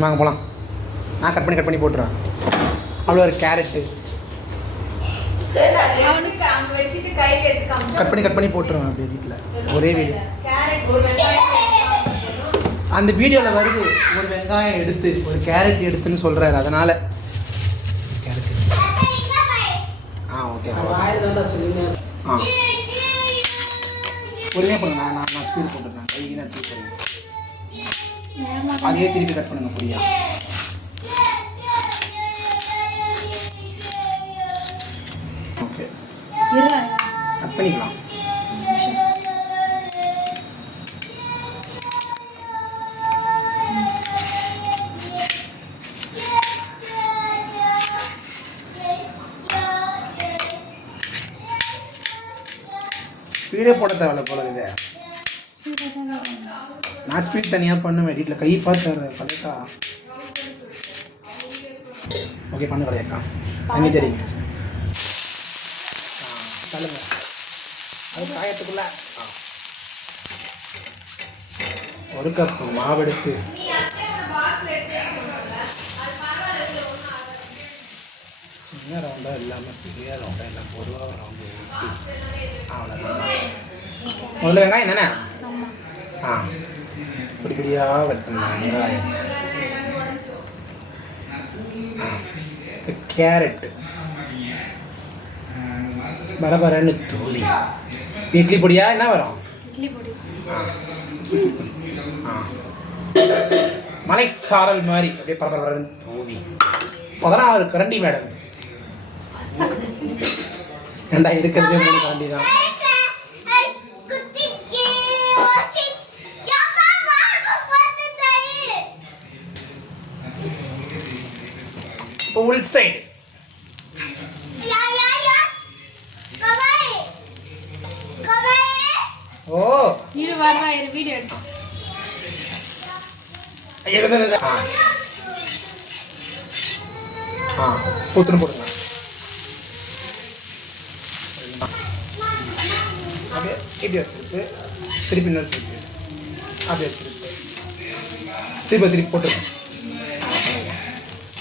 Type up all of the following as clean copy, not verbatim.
வாங்க போகலாம். நான் கட் பண்ணி போட்டுறேன். அவ்வளோ ஒரு கேரட்டு கட் பண்ணி போட்டுருவேன் அப்படியே வீட்டில் ஒரே வீடு. அந்த வீடியோவில் வருது ஒரு வெங்காயம் எடுத்து ஒரு கேரட் எடுத்துன்னு சொல்கிறாரு. அதனால் கேரட் ஓகே பொறுமையாக பண்ணுங்க. நான் ஸ்பீடு போட்டுருக்கேன். கைக்கு நான் தூக்கி அதையே திருப்பி கட் பண்ணுங்க. புரியா ஓகே கட் பண்ணிக்கலாம். ஸ்பீடே போட தேவையில்ல போல இது. நான் ஸ்பீட் தனியாக பண்ணுவேன் வீட்டில். கை பார்த்து கலையக்கா. ஓகே பண்ணு கலையக்கா. தண்ணி தெரியுங்க. தள்ளுங்க. அது காயத்துக்குள்ள ஒரு கப் மாவு எடுத்து சின்ன ரவுண்டாக இல்லாமல் பெரிய ரவுண்டாக எல்லாம் பொதுவாக ரவுண்டு அவ்வளோதான். முதல்ல வெங்காயம் தானே இப்படியாக வெட்டணும். வெங்காயம் கேரட்டு பரபரன்னு தூவி. இட்லி பொடியா என்ன வரும்? மலை சாரல் மாதிரி அப்படியே பரபரன்னு தூவி. 16 கரண்டி மேடம். ஏண்டா இருக்கிறதே 3 கரண்டி தான். உள் சைடு ஓ இரு வரவா இரு வீடியோ எடுத்து எழுதுறது பூத்துன்னு போடுங்க. அப்படியே இப்படி எடுத்துருக்கு. திருப்பி இன்னொரு திருப்பி அப்படியே எடுத்துருக்கு. திருப்பி போட்டுருங்க.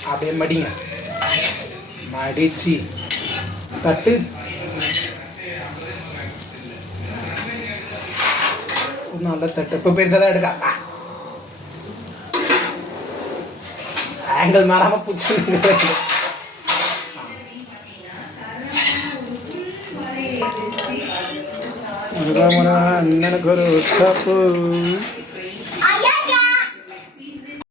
அப்படியே மடிங்க. மடிச்சு தட்டு. நல்ல தட்டு. இப்போ பெருசாக எடுக்க ஆங்கிள் மாறாமல் பூச்சி அண்ணனுக்கு ஒரு தப்பு.